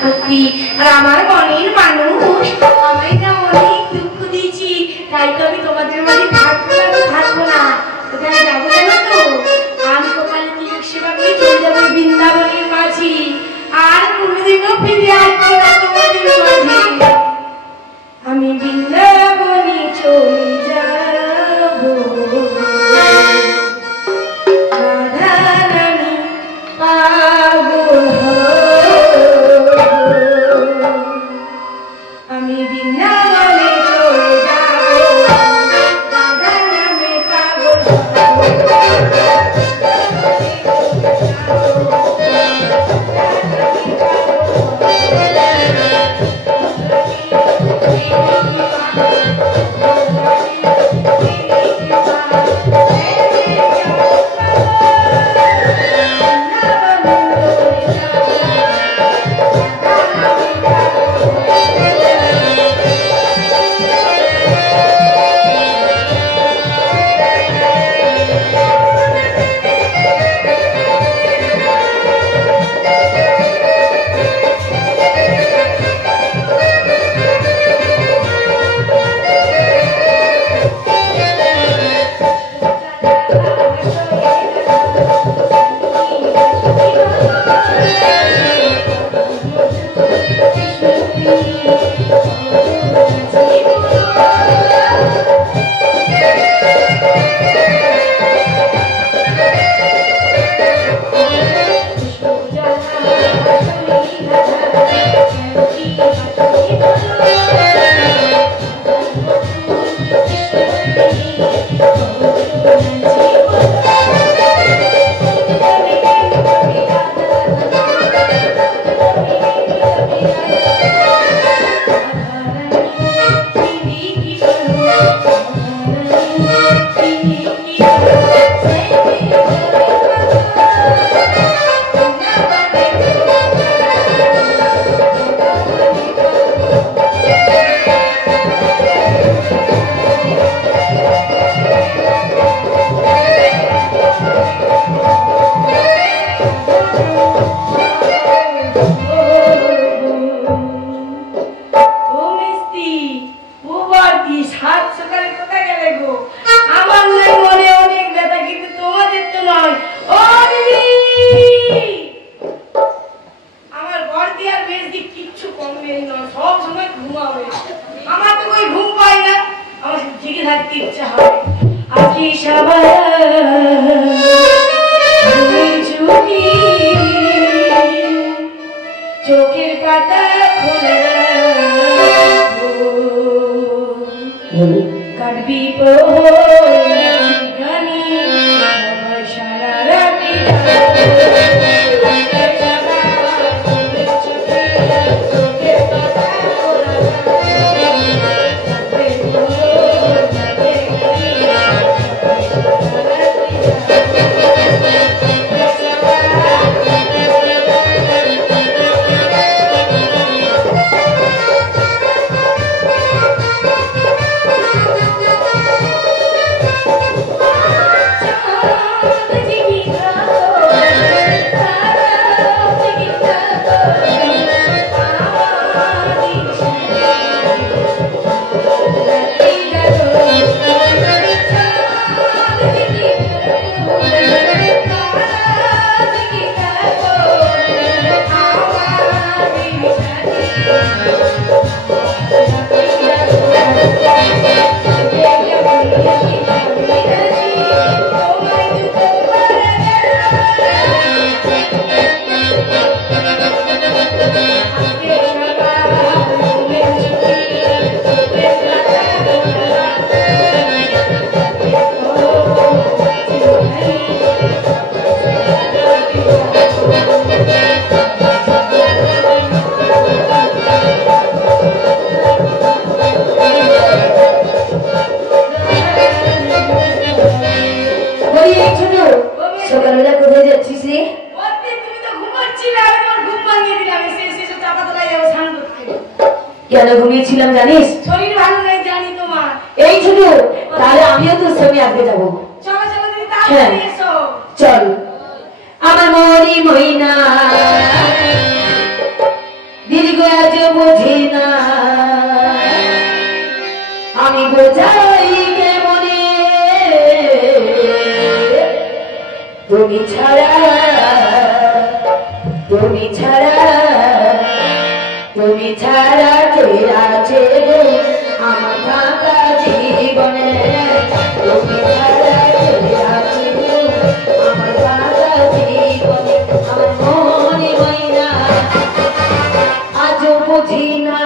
সত্যি আর আমার মনের মানুষ আমায় না অনেক দুঃখ দিয়েছি, তাই তো আমি তোমাদের মাঝে থাকবো না। কোথায় যাবো জানো তো? আমি কপালে তিলক সেবা করে চলে যাবো বৃন্দাবনের মাঝে, আর কোনোদিনও ফিরে আসবো না তোমাদের মাঝে। আমি বৃন্দাবনে চলে যাবো, রাধা রানী পাগল হবো। আমি বৃন্দাবনে চলে যাবো, রাধা নামে পাগল হবো। কেন ঘুমিয়েছিলাম জানিস? শরীর ভালো নেই জানি তোমার। এই ছোট, তাহলে আমিও তোর সঙ্গে আজকে যাবো। চলো চলো দিদি, তাড়াতাড়ি এসো। চল। আমার মরি মইনা যাই কেমনে তুমি ছাড়া তুমি ছাড়া তুমি ছাড়া কে আছে আমার ফাঁকা জীবনে তুমি ছাড়া কে আছে আমার ফাঁকা জীবনে আমার মনে হয় না আজও বুঝি না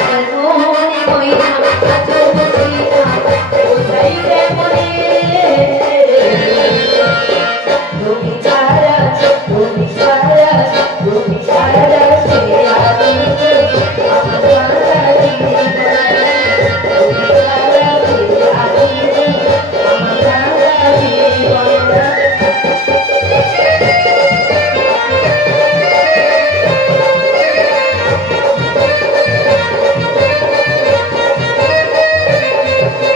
আমার মনে হয় না আজও বুঝি না কোথায় কেমনে তুমি ছাড়া তুমি ছাড়া তুমি ছাড়া কে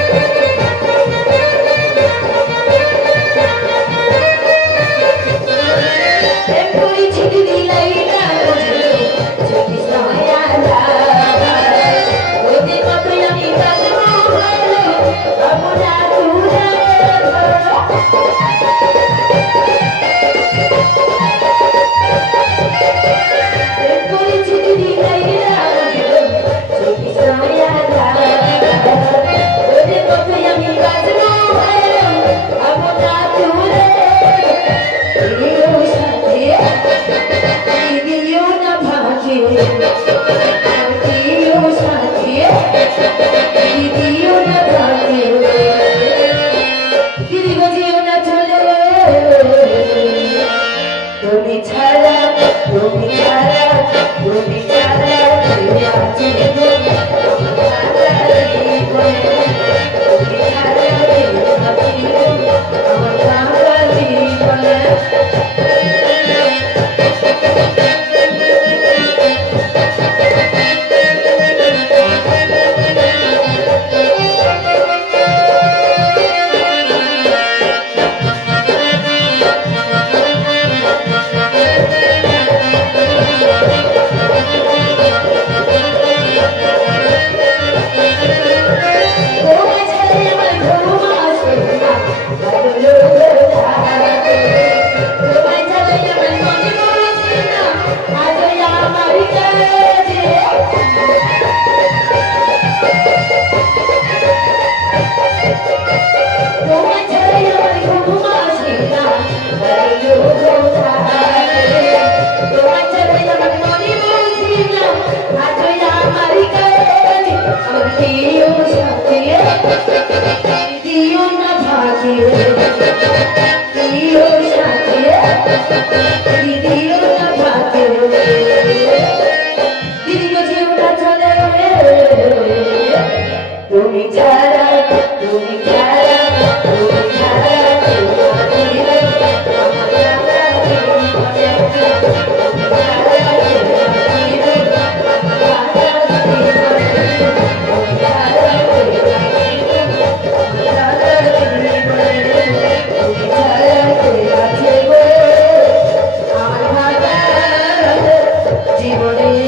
আছে আমার ফাঁকা জীবনে তুমি ছাড়া কে আছে আমার ফাঁকা জীবনে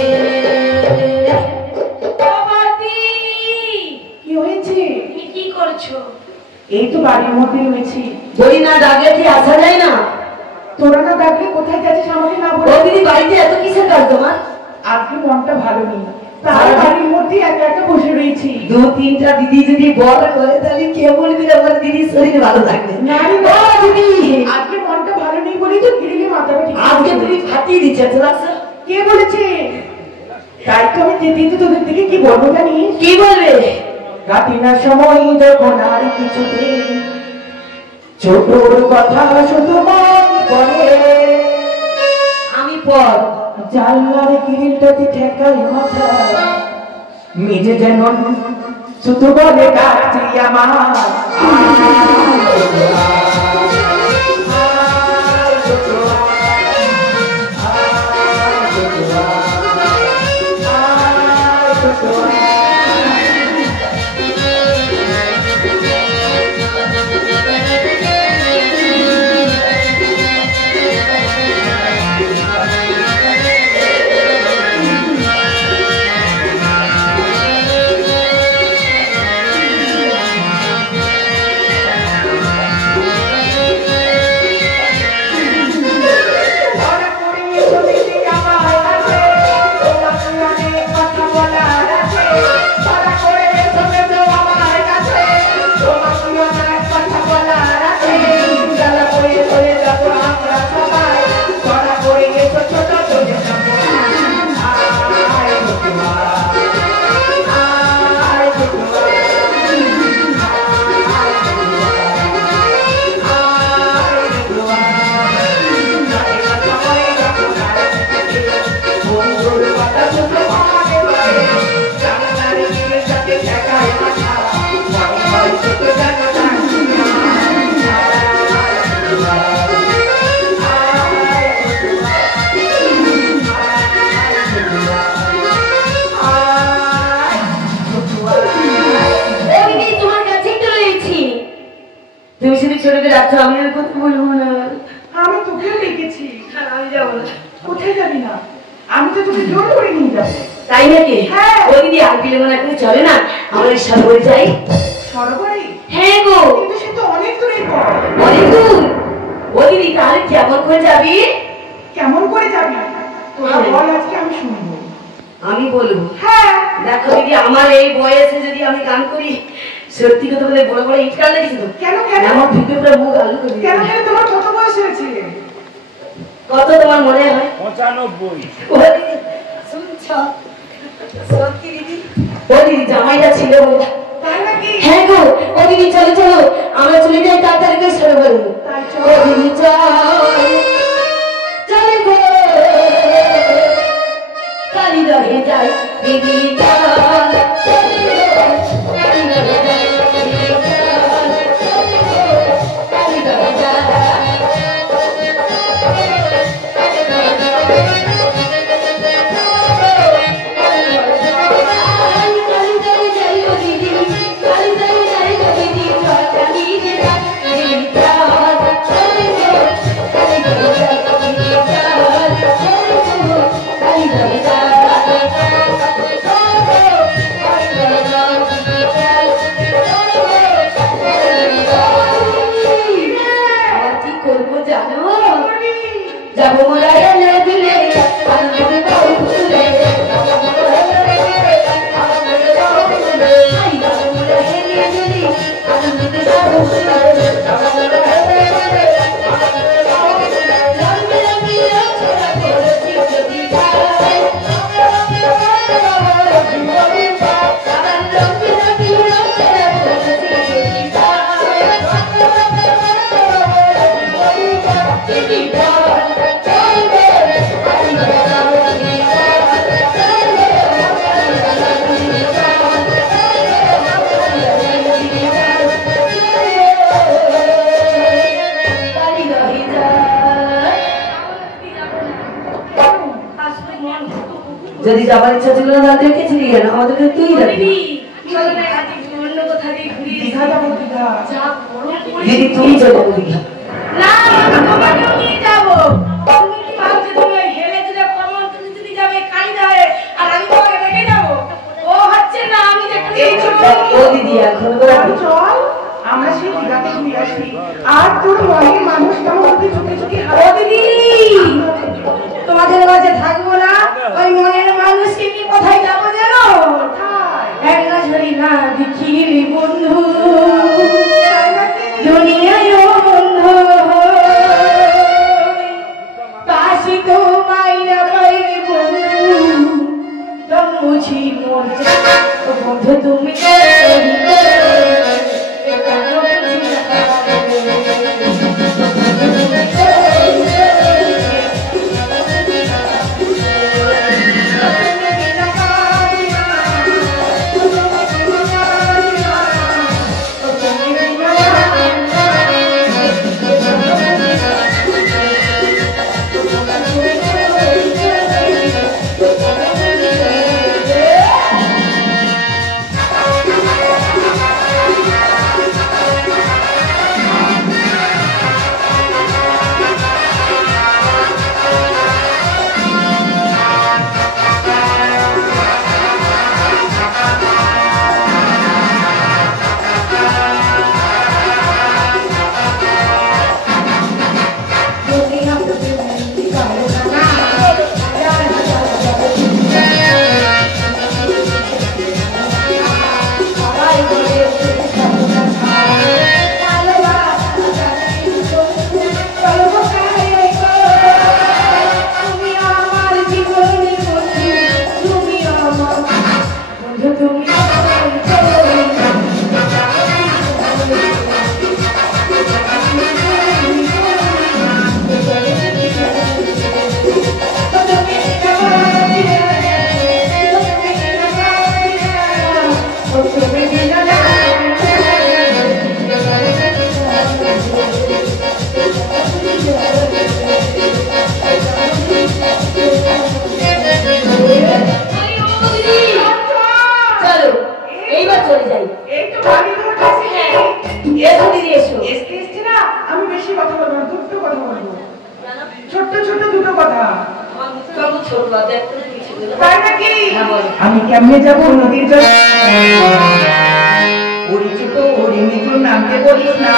ছোটর কথা শুধু মন করে আমি পর জানলার গ্রিলটাতে ঠেকাই মাথা নিজে যেন শুধু বলে কাটছি আমার দেখো আমি আর কথা বলবো না। আমি তোকেও ডেকেছি। আমি যাবো না। কোথায় যাবি না? আমি তো তোকে জোর করে নিয়ে যাবো। তাই নাকি? হ্যাঁ। ওই দিদি আর বিলম্ব করে চলে না, আমরা সরোবরে যাই। সরোবরে? হ্যাঁ গো। কিন্তু সে তো অনেক দূরের পথ। অনেক দূর? ও দিদি তাহলে কেমন করে যাবি? কেমন করে যাবি তোরা বল, আজকে আমি শুনবো। আমি বলবো? হ্যাঁ। দেখো দিদি আমার এই বয়সে যদি আমি গান করি, সত্যি কথা বলে বড় বড় ইট কাল লেগেছে তো। কেন কেন? আমার ভিতরে পুরো মুখ আলু করে দিয়েছে। কেন কেন? তোমার কত বয়স হয়েছে? কত তোমার মনে হয়? 95। শুনছো সত্যি দিদি? ও দিদি জামাইটা ছিল বলে। তাই নাকি? হ্যাঁ গো। ও দিদি চলো চলো আমরা চলে যাই তাড়াতাড়ি করে সরোবরে। তাই চল। ও দিদি চল চল গো কালী দহে যাই দিদি চল চল গো কালী দহে যাই দিদি চল চল গো কালী দহে যাই। যাবো মোরা এলে দিলে আনন্দ পাও খুলে যাবো মোরা এলে দিলে আনন্দ পাও খুলে রঙে রঙে ছোড়া করে চিঠি খায় আমার রঙে রঙে ছোড়া করে চিঠি খায় যদি যাবার ইচ্ছা ছিল না দেখে ছিলি কেন আমাদেরকে তুই রাখবি। দীঘা যাবো, দীঘা। দিদি তুমি চলো দীঘা। না আমি তোমাকেও নিয়ে যাবো। তুমি কি ভাবছো তুমি ওই হেলে দুলে কমল তুমি যদি যাবে কালিদাহে আর আমি তোমাকে রেখে যাবো? ও হচ্ছে না, আমি যেখানে এই চল। ও দিদি এখন চল আমরা সেই দীঘাতে ঘুরে আসি। আর তোর মনের মানুষটা আমাকে চুপি চুপি ও দিদি তোমাদের মাঝে থাকবো না, ওই মনের মানুষকে নিয়ে কোথায় যাবো জানো? একলা ঝরি না দেখি বন্ধু দুনিয়ায় বন্ধু কাশি তো মাইনা পাইনি বন্ধু দম বুঝি মোর বন্ধু তুমি চলো ছোট আছে একটু কিছু তাই নাকি? হ্যাঁ বলো। আমি কেমনে যাবো নদীর জল? ওরে ছোট ওরে মিঠুন নামতে বলিস না।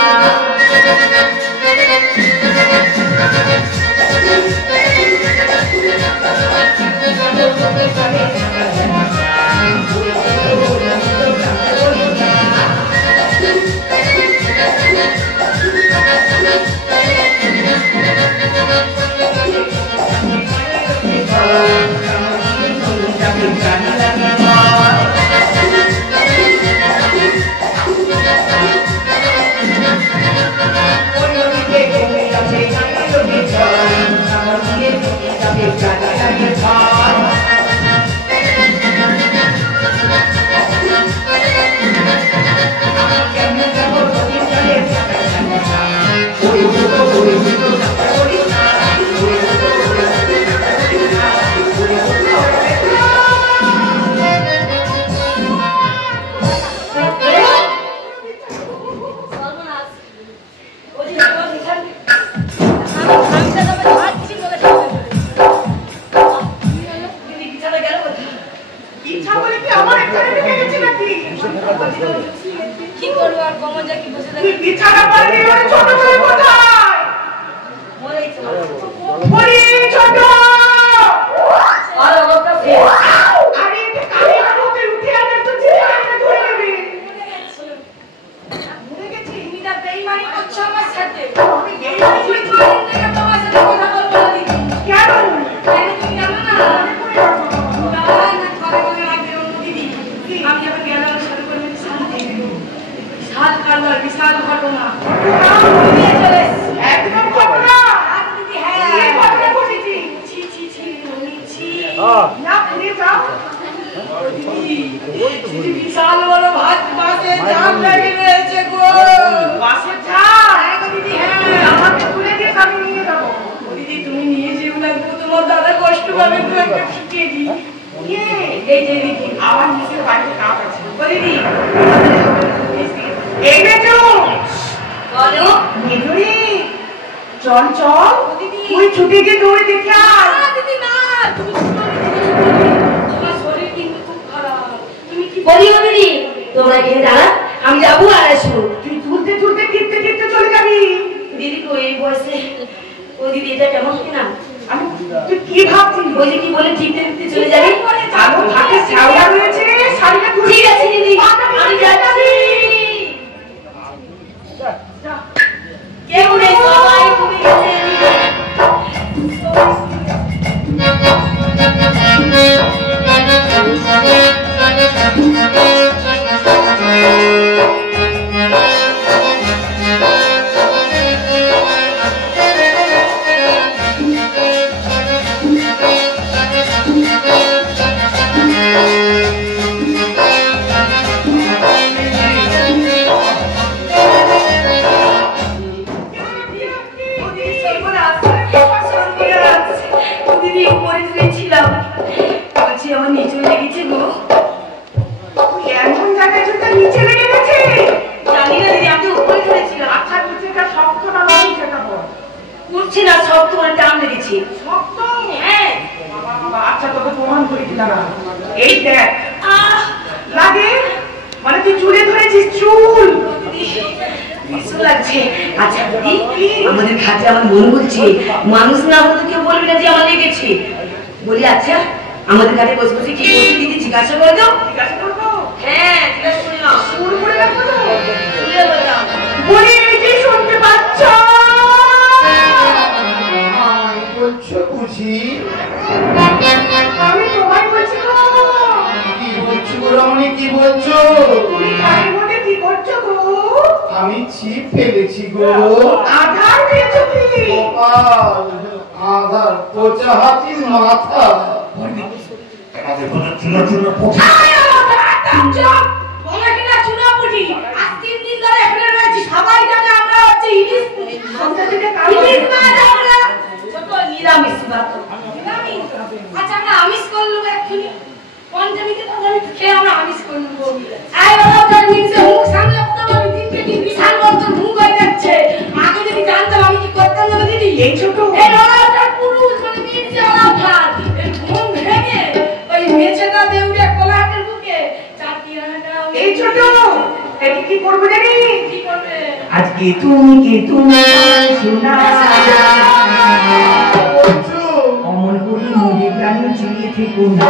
কি করবো আর কমন যা কি বসে থাকি বিছানা পারবি ওরে ছোট করে কোথায়? মরেছে ওরে ছোট! আর অবস্থা আরে এটা কালি আলোতে উঠে আনে তো চিৎকারটা ধরে নেবে। ভুলে গেছি তুমি তার বেঈমানি করছো আমার সাথে আমি বেঈমানি তুমি দিন থেকে তোমার সাথে কথা বলবো না দিদি কেন? কেন তুমি জানো না না ঘরে ঘরে আগে অন্য দিদি আমি যখন গেলাম শুরু করে বিশাল কারবার বিশাল ঘটনা নিয়ে চলে এসেছি। একদম ঘটনা। আর দিদি হ্যাঁ এই ঘটনা ঘটেছে। ছি ছি ছি ছি না পুড়ে যাও। দিদি বিশাল বড় ভাত মাছে জাম লেগে রয়েছে গো বাসে যাও। হ্যাঁ গো দিদি হ্যাঁ আমাকে তুলে দিয়ে আমি নিয়ে যাবো। দিদি তুমি নিয়ে যেও না গো তোমার দাদা কষ্ট পাবে তুমি একটা শিখিয়ে দিই কে? এই যে দিদি আমার নিজের বাড়িতে কাজ আছে। ও দিদি এই মেজো, বলো মেজুরি, চল চল। ও দিদি তুই ছুটে গিয়ে দৌড়ে দেখে আয়। না দিদি না তুমি তোমার শরীর কিন্তু খুব খারাপ তুমি কি বলি ও দিদি তোমরা এখানে দাঁড়া, আমি যাবো আর আসবো। তুই তুলতে তুলতে টিপতে টিপতে চলে যাবি। দিদি কো এই বয়সে ও দিদি এটা কেমন কি না? আমি তুই কি ভাবছিস? ওই যে কি বলে ঠিকতে ঠিকতে চলে যাবে। আলো ভাতে শ্যাওলা রয়েছে, শাড়িটা তুলে ঠিক আছে দিদি আমি যাচ্ছি। কেউ নেই সবাই তুমি গেছে। দিদি উপরে তুলেছিলাম বলছি আমার নিচে লেগেছে গো। তুই এমন জায়গায় জুতা নিচে লেগে গেছে। জানি না দিদি আমি উপরে তুলেছিলাম। আচ্ছা নিচেটা শক্ত না নরম সেটা বল। উঠছি না সব তোমার টান লেগেছে। শক্ত? হ্যাঁ বাবা বাবা, আচ্ছা তোকে প্রমাণ করে দিলাম। এই দেখ আহ লাগে, মানে তুই চুলে ধরেছিস চুল। বিশ্ব লাগছে। আচ্ছা দিদি আমাদের ঘাটে আমার মন বলছে মানুষ না হলে কেউ বলবে না যে আমার লেগেছে। বলি আচ্ছা আমাদের ঘাটে বসে বসে কি করছি দিদি জিজ্ঞাসা করে দাও। জিজ্ঞাসা করবো? হ্যাঁ জিজ্ঞাসা করে নাও। চুল পড়ে রাখবো তো? শুনে বললাম বলি এই যে শুনতে পাচ্ছ? বলছো বুঝি? আমি তোমায় বলছি গো। কি বলছো গো রমণী, কি বলছো? তুমি গায়ের মধ্যে কি করছো গো? আমি ছিপ ফেলেছি গো। আধার পেয়েছো কি? কপাল, আধার, পচা হাতির মাথা। আয় আমার বলে কিনা চুনাপুটি আজ 3 দিন ধরে এখানে রয়েছি সবাই জানে আমরা হচ্ছে ইলিশ হাতটা থেকে কালো ইলিশ মাছ আমরা ছোট নিরামিষ ভাত নিরামিষ আচ্ছা আমরা আমিষ করলুম এক্ষুনি পঞ্চমীতে তো আমি খেয়ে আমরা আমিষ করলুম আয় বাবা তার নিচে মুখ সামনে করতে পারি দিনকে দিন বিশাল বন্ধ ভুঙ্গ হয়ে যাচ্ছে আগে যদি জানতাম আমি কি করতাম না দিদি এই ছোট এই লড়াইটা পুরুষ মানে বীর জ্বালা ভাত এই কোলা দেউড়ে কোলা হাতের বুকে চারটি আনাটা এই ছোট এটি কি করবে জানি? কি করবে? আজকে তুমি কি তুমি শোনা বলছো অমন করি মনে প্রাণ চিনিয়ে থেকো না।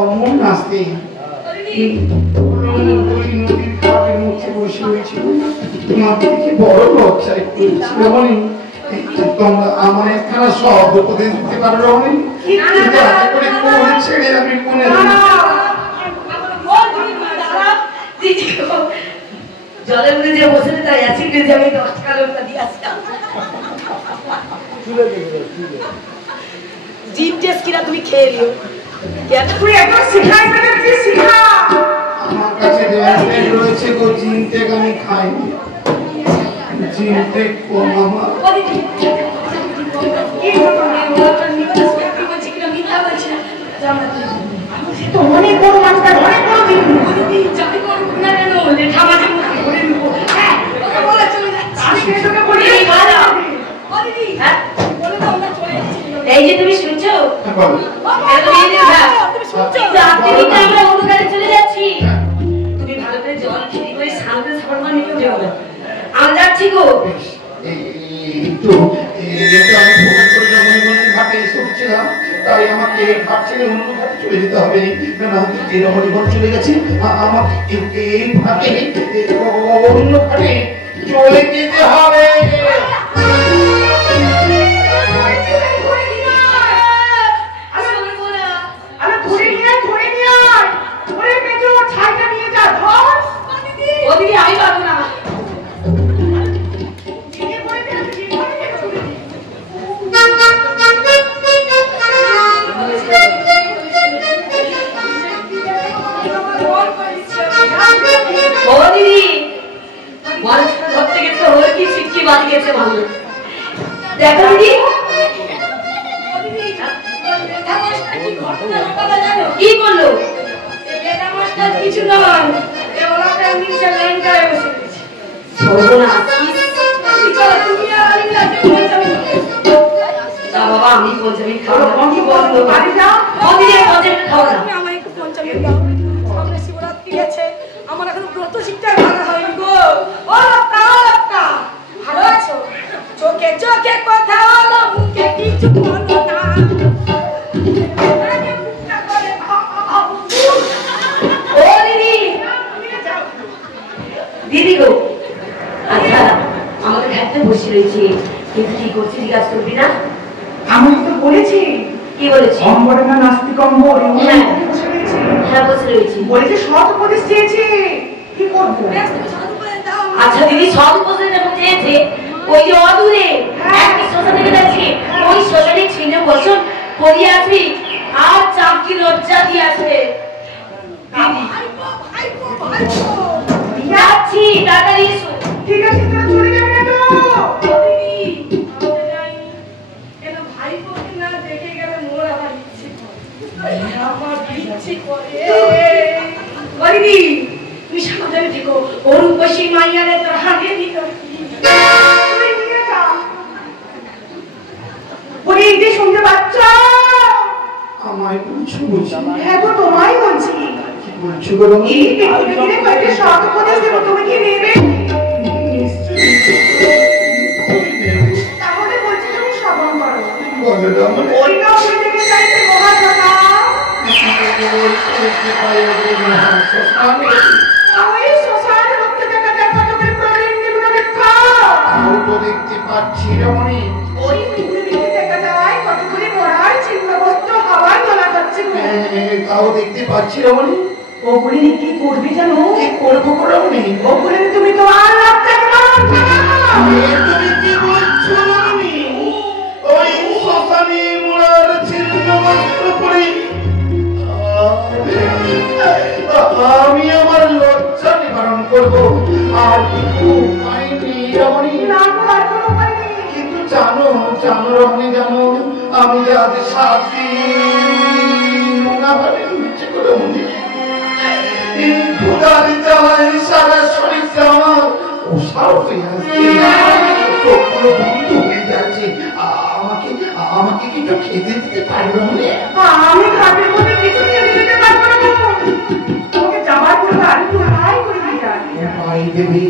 অমন নাচতে নদীর ঘাটের মুখে বসে হয়েছিল তোমার দেখে বড় লজ্জায় পড়েছি রমণী। তোমরা আমার একখানা শব্দ উপদেশ দিতে পারো রমণী? করে কোন ছেড়ে আমি কোনে জলের মধ্যে যে বসে তাই অ্যাসিড যে আমি 10 টাকা লোকটা দিয়ে আসতাম জিম টেস্ট কিনা তুমি খেয়ে নিও কেন তুই একবার শিখাই না তুই শিখা। আমার কাছে রয়েছে গো জিনতে আমি খাইনি জিনতে ও মামা কি হলো না ওটা নিতে স্পেক্ট্রাম বলছি কিনা মিথ্যা বলছি না জানা তো অনেক বড় মাছটা অনেক বড় দিন দিদি যাই করব না কেন লেখা মাঝে মুখে করে নেব হ্যাঁ ওকে বলে চলে যাচ্ছি আমি তোকে বলি এই ভালো ও দিদি হ্যাঁ বলে দাও আমরা চলে যাচ্ছি এই যে তুমি শুনছো তুমি শুনছো রাত্রিতে আমরা অনুগারে চলে যাচ্ছি তুমি ভালো করে জল খেয়ে করে শান্ত সরমান নিয়ে যাও আমরা যাচ্ছি গো একটু আমি ফোন করে রমণীগঞ্জের ঘাটে এসে উঠছিলাম তাই আমাকে ঘাট ছেড়ে অন্য ঘাটে চলে যেতে হবে না এই রমণীগঞ্জ চলে গেছি আমাকে এই ঘাটে অন্য ঘাটে চলে যেতে হবে। ও দিদি আমি পারবো না ও দিদি মানুষটা ধরতে গেছে ওর কি সিটকি বাজি গেছে ভালো দেখো দিদি কি করলো কিছু নয় বাবা আমি পঞ্চামি খাবো কি বলতো বাড়ি যাও খাওয়া না আমার একটু পঞ্চামি দাও সামনে শিবরাত্রি আছে আমার এখন ব্রত শিখতে ভালো হয়নি গো ও লতা ভালো আছো চোখে চোখে কথা হলো মুখে কিছু বলো না ও দিদি দিদি গো আচ্ছা আমাদের ঘাটতে বসে রয়েছে কিন্তু কি করছি জিজ্ঞাসা করবি না আমি তো বলেছি কি বলেছি অম্বরে না নাস্তিক অম্বর হ্যাঁ বসে রয়েছি বলেছে সৎ উপদেশ চেয়েছি কি করবো? আচ্ছা দিদি সব উপদেশ যখন চেয়েছে ওই যে অদূরে একটি শ্মশান থেকে যাচ্ছি ওই শ্মশানে ছিন্ন বসন করিয়ে আসবি আর চামকি লজ্জা দিয়ে আসবে যাচ্ছি তাড়াতাড়ি এসো ঠিক আছে তোরা চলে যাবে না তো তুমি সাবধানে থেকো ওর উপসী মাইয়ারে তোর হাতে নিতে বলি এই যে শুনতে পাচ্ছ আমায় বলছো বলছি হ্যাঁ তো তোমায় বলছি কি বলছো গো রমণী? এই দেখতে গেলে কয়েকটা সৎ উপদেশ দেবো তুমি কি নেবে? তাহলে বলছি তুমি শ্রবণ করো বলো রমণী। ওই না ওই থেকে কোন যাইতে মহাজনা? ওই শ্মশান মধ্যে দেখা যায় কতগুলি প্রবীণ নিম্নবৃক্ষ। তো দেখতে পাচ্ছি রমণী। ওই পৃথিবীতে দেখা যায় কতগুলি মরার চিহ্ন বস্তু হাওয়ায় দোলা যাচ্ছে। তাও দেখতে পাচ্ছি রমণী। ওগুলি কি করবি জানো? কি করবো রমণী? ওগুলি তুমি তোমার রক্তের পালন তুমি কি বলছো রমণী? ওই শ্মশানে মরার চিহ্ন বস্ত্র পরে আমি আমার লজ্জা নিবারণ করবো। আর কিছু পাইনি রমণী। না আর কোনো উপায় নেই। কিন্তু জানো রমণী, জানো আমি যে আজ সাথী না পারি নিচে করে মনে ক্ষুধার জ্বালায় সারা শরীরটা আমার ওষার হয়ে আসছে, চোখগুলো বন্ধ হয়ে যাচ্ছে। আমাকে কিছু খেতে দিতে পারবে মনে? আমি খাটের মধ্যে কিছু খেতে দিতে পারবো না। তোমাকে যাবার পরে আর একটু হাই করে দিয়ে যাবে। ভাই দেবে